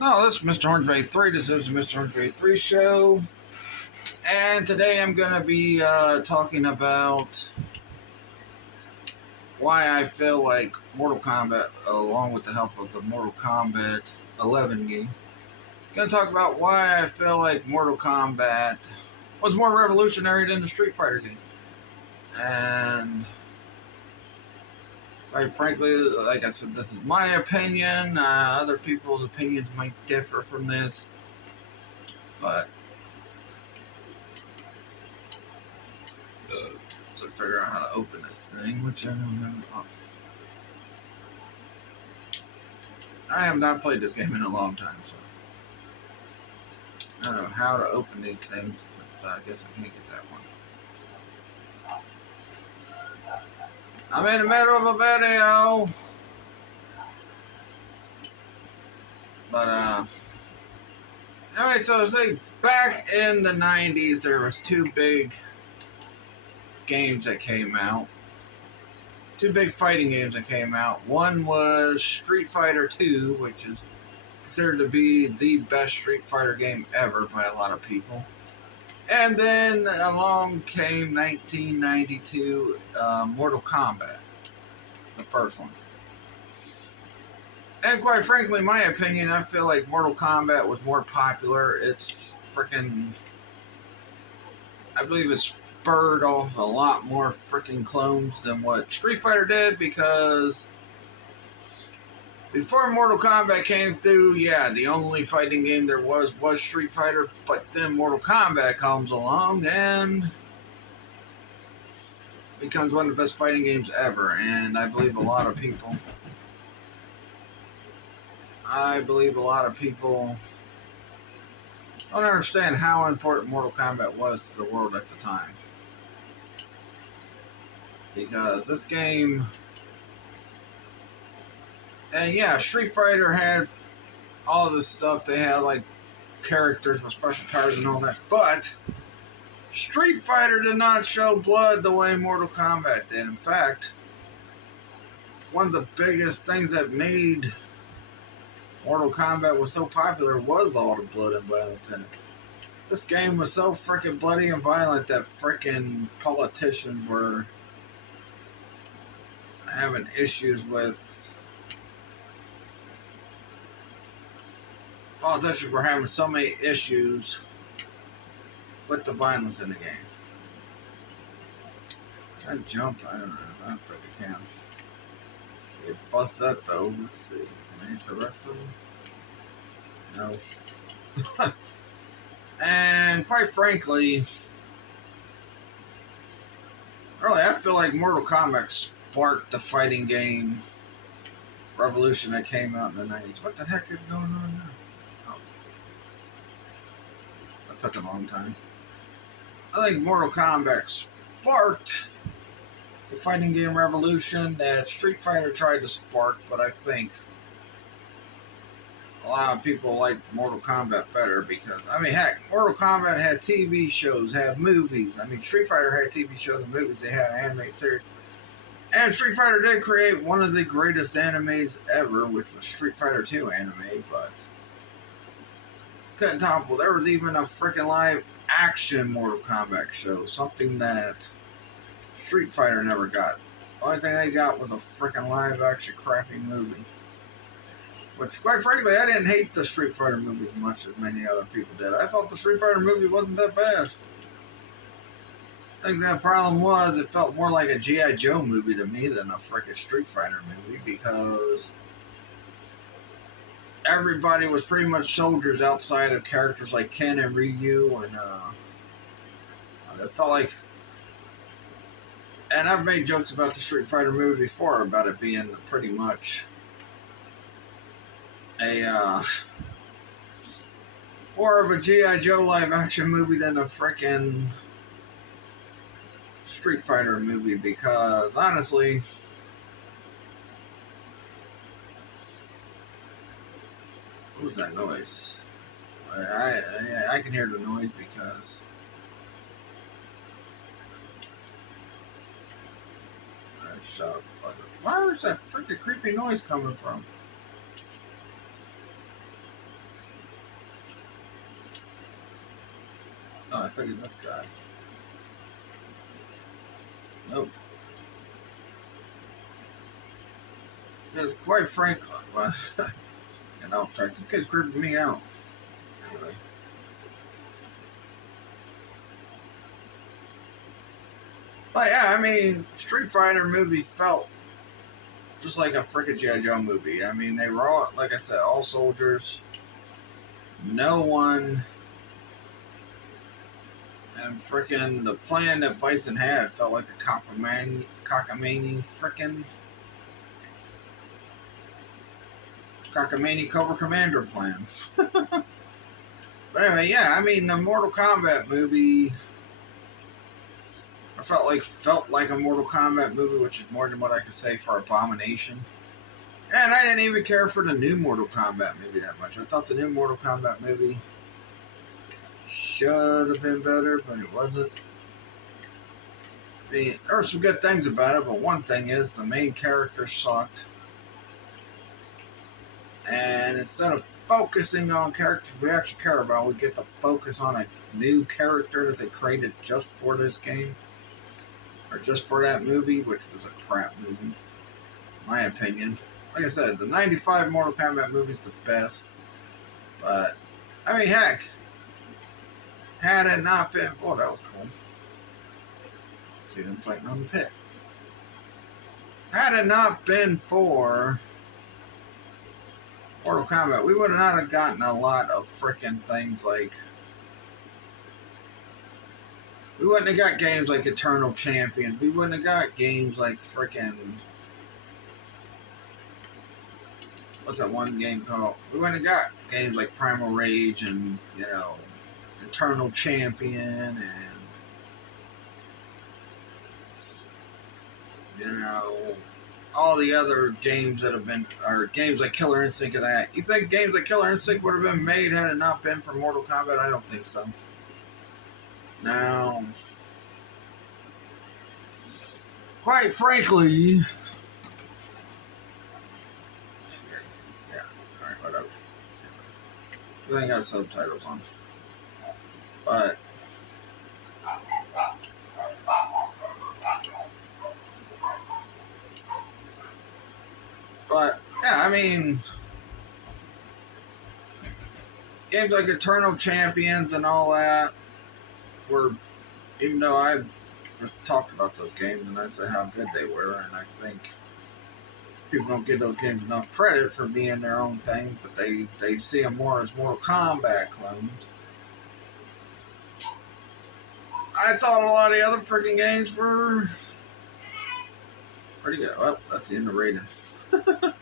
No, this is Mr. Hornsby 3. This is the Mr. Hornsby 3 show. And today I'm going to be talking about why I feel like Mortal Kombat, along with the help of the Mortal Kombat 11 game, going to talk about why I feel like Mortal Kombat was more revolutionary than the Street Fighter games. And quite frankly, like I said, this is my opinion. Other people's opinions might differ from this. But to figure out how to open this thing, which I don't have. I have not played this game in a long time, so I don't know how to open these things, but I guess I can't get that one. I'm in the middle of a video, but anyway, so say back in the 90s, there was two big games that came out. Two big fighting games that came out. One was Street Fighter 2, which is considered to be the best Street Fighter game ever by a lot of people. And then along came 1992 Mortal Kombat, the first one. And quite frankly, in my opinion, I feel like Mortal Kombat was more popular. It's freaking, I believe it's spurred off a lot more freaking clones than what Street Fighter did, because before Mortal Kombat came through, yeah, the only fighting game there was Street Fighter, but then Mortal Kombat comes along and becomes one of the best fighting games ever, and I believe a lot of people don't understand how important Mortal Kombat was to the world at the time. Because this game, and yeah, Street Fighter had all this stuff. They had like characters with special powers and all that, but Street Fighter did not show blood the way Mortal Kombat did. In fact, one of the biggest things that made Mortal Kombat was so popular was all the blood and violence in it. This game was so freaking bloody and violent that freaking politicians were having issues with. Politicians were having so many issues with the violence in the game. Can I jump? I don't know. I don't think I can. It bust that though. Let's see. Can I hit the rest of them? No. And quite frankly, really, I feel like Mortal Kombat sparked the fighting game revolution that came out in the 90s. What the heck is going on now? Oh. That took a long time. I think Mortal Kombat sparked the fighting game revolution that Street Fighter tried to spark, but I think a lot of people like Mortal Kombat better because, I mean, heck, Mortal Kombat had TV shows, had movies. I mean, Street Fighter had TV shows and movies. They had an animated series. And Street Fighter did create one of the greatest animes ever, which was Street Fighter 2 anime, but couldn't topple. There was even a freaking live action Mortal Kombat show, something that Street Fighter never got. The only thing they got was a freaking live action crappy movie. Which, quite frankly, I didn't hate the Street Fighter movie as much as many other people did. I thought the Street Fighter movie wasn't that bad. I think the problem was it felt more like a G.I. Joe movie to me than a freaking Street Fighter movie, because everybody was pretty much soldiers outside of characters like Ken and Ryu, and it felt like, and I've made jokes about the Street Fighter movie before about it being pretty much a more of a G.I. Joe live action movie than a freaking Street Fighter movie, because honestly, what was that noise? I can hear the noise because shut up. Where is that freaking creepy noise coming from? Oh, I think it's this guy. Nope. Because quite frankly, well, and I'll try. This guy's creeping me out. Anyway. But yeah, I mean, Street Fighter movie felt just like a freaking G.I. Joe movie. I mean, they were all, like I said, all soldiers. No one. And freaking the plan that Bison had felt like a cockamamie freaking cockamamie Cobra Commander plan. But anyway, yeah, I mean the Mortal Kombat movie, I felt like a Mortal Kombat movie, which is more than what I could say for Abomination. And I didn't even care for the new Mortal Kombat movie that much. I thought the new Mortal Kombat movie should have been better, but it wasn't. I mean, there were some good things about it, but one thing is the main character sucked. And instead of focusing on characters we actually care about, we get to focus on a new character that they created just for this game. Or just for that movie, which was a crap movie. My opinion. Like I said, the 95 Mortal Kombat movie is the best. But, I mean, heck. Had it not been... Oh, that was cool. See them fighting on the pit. Had it not been for Mortal Kombat, we would not have gotten a lot of freaking things like... We wouldn't have got games like Eternal Champions. We wouldn't have got games like freaking... What's that one game called? We wouldn't have got games like Primal Rage and, you know, Eternal Champion and, you know, all the other games that have been, or games like Killer Instinct and that. You think games like Killer Instinct would have been made had it not been for Mortal Kombat? I don't think so. Now, quite frankly, yeah, alright, whatever. I ain't got subtitles on. But yeah, I mean, games like Eternal Champions and all that were, even though I just talked about those games and I said how good they were, and I think people don't give those games enough credit for being their own thing, but they see them more as Mortal Kombat clones. I thought a lot of the other freaking games were pretty good. Well, that's the end of rating. Yeah,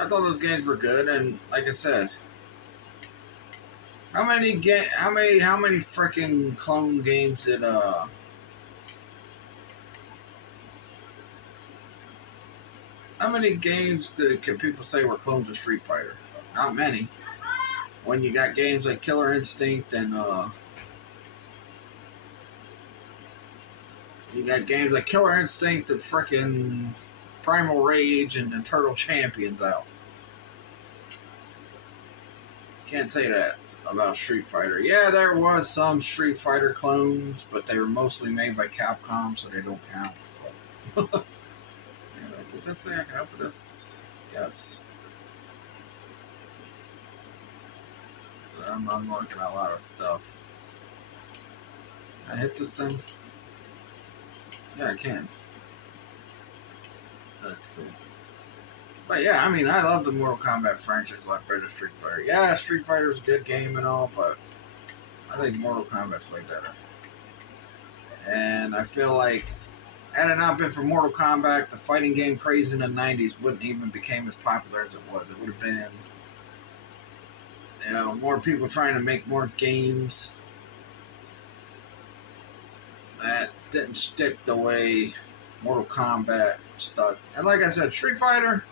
I thought those games were good, and like I said, how many freaking clone games did how many games can people say were clones of Street Fighter? Not many. When you got games like Killer Instinct and you got games like Killer Instinct and frickin' Primal Rage and Eternal Champions out. Can't say that about Street Fighter. Yeah, there was some Street Fighter clones, but they were mostly made by Capcom, so they don't count. So. Anyway, did this say I can open this? Yes. I'm unlocking a lot of stuff. Can I hit this thing? Yeah, I can. That's cool. But yeah, I mean, I love the Mortal Kombat franchise a lot better than Street Fighter. Yeah, Street Fighter's a good game and all, but I think Mortal Kombat's way better. And I feel like, had it not been for Mortal Kombat, the fighting game craze in the 90s wouldn't even became as popular as it was. It would have been, you know, more people trying to make more games that didn't stick the way Mortal Kombat stuck. And like I said, Street Fighter,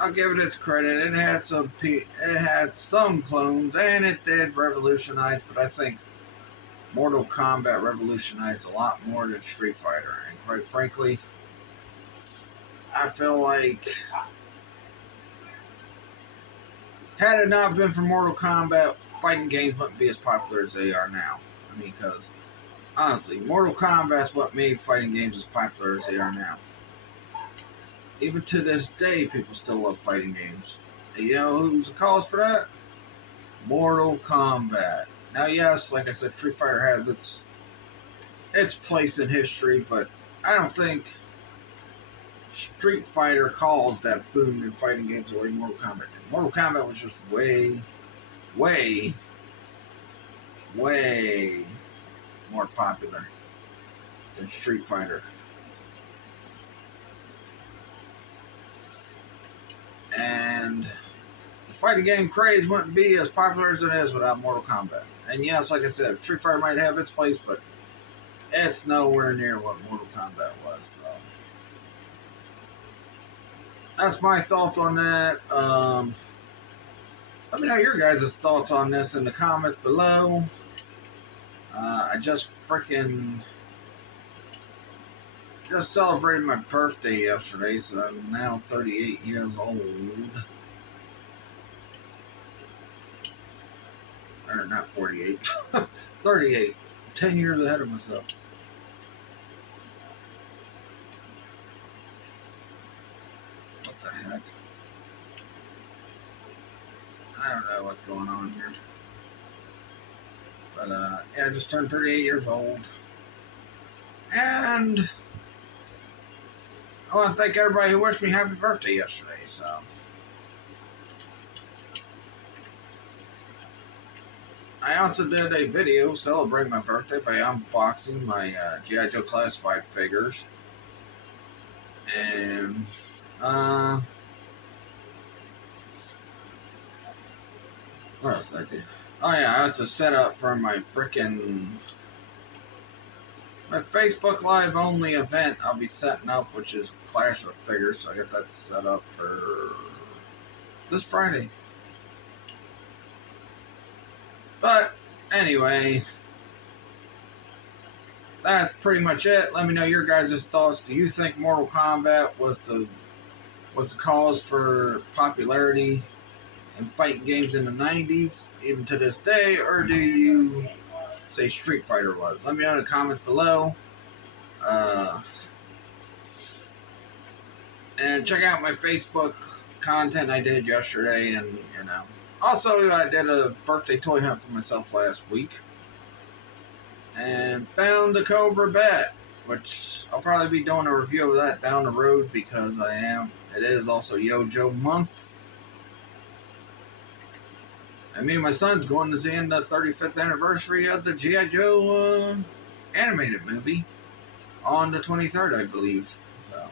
I'll give it its credit. It had some clones, and it did revolutionize. But I think Mortal Kombat revolutionized a lot more than Street Fighter. And quite frankly, I feel like had it not been for Mortal Kombat fighting games wouldn't be as popular as they are now. I mean, because honestly, Mortal Kombat's what made fighting games as popular as they are now. Even to this day, people still love fighting games. And you know who's the cause for that? Mortal Kombat. Now, yes, like I said, Street Fighter has its place in history, but I don't think Street Fighter caused that boom in fighting games the way Mortal Kombat did. Mortal Kombat was just way, way, way more popular than Street Fighter. And the fighting game craze wouldn't be as popular as it is without Mortal Kombat. And yes, like I said, Street Fighter might have its place, but it's nowhere near what Mortal Kombat was. So that's my thoughts on that. Let me know your guys' thoughts on this in the comments below. I just celebrated my birthday yesterday, so I'm now 38 years old. Or not 48. 38. 10 years ahead of myself. What the heck? I don't know what's going on here. But, yeah, I just turned 38 years old. And I want to thank everybody who wished me happy birthday yesterday, so. I also did a video celebrating my birthday by unboxing my G.I. Joe Classified figures. And, what else did I do? Oh yeah, that's a setup for my Facebook Live only event I'll be setting up, which is Clash of Figures. So I got that set up for this Friday. But anyway, that's pretty much it. Let me know your guys' thoughts. Do you think Mortal Kombat was the cause for popularity in fighting games in the 90s, even to this day, or do you say Street Fighter was? Let me know in the comments below. And check out my Facebook content I did yesterday, and you know. Also, I did a birthday toy hunt for myself last week. And found a Cobra Bat, which I'll probably be doing a review of that down the road because it is also Yo-Jo month. And me and my son's going to see the 35th anniversary of the G.I. Joe animated movie on the 23rd, I believe. So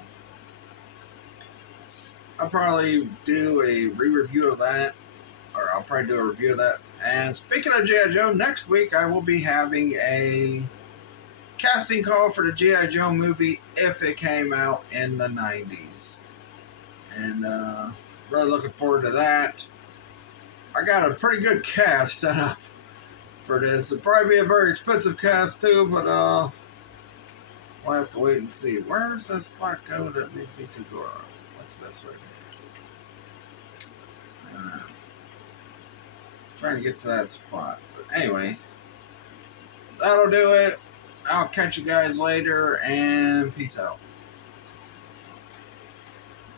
I'll probably do a re-review of that. Or I'll probably do a review of that. And speaking of G.I. Joe, next week I will be having a casting call for the G.I. Joe movie if it came out in the 90s. And really looking forward to that. I got a pretty good cast set up for this. It'll probably be a very expensive cast too, but we'll have to wait and see. Where's this spot go that leads me to Goro? What's this right here? Trying to get to that spot. But anyway, that'll do it. I'll catch you guys later, and peace out.